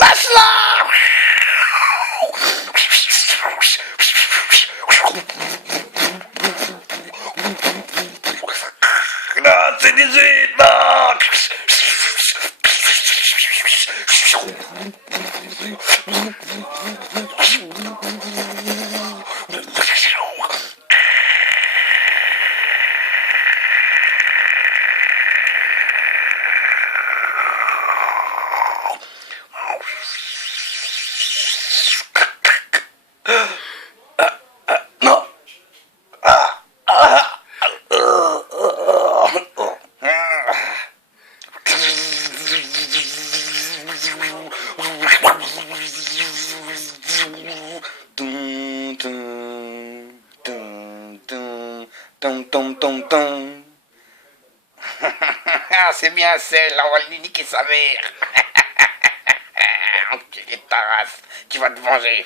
Lâche-la! Non, c'est 18, non! Non! C'est bien celle, on va lui niquer sa mère. Enculé de ta race, tu vas te venger.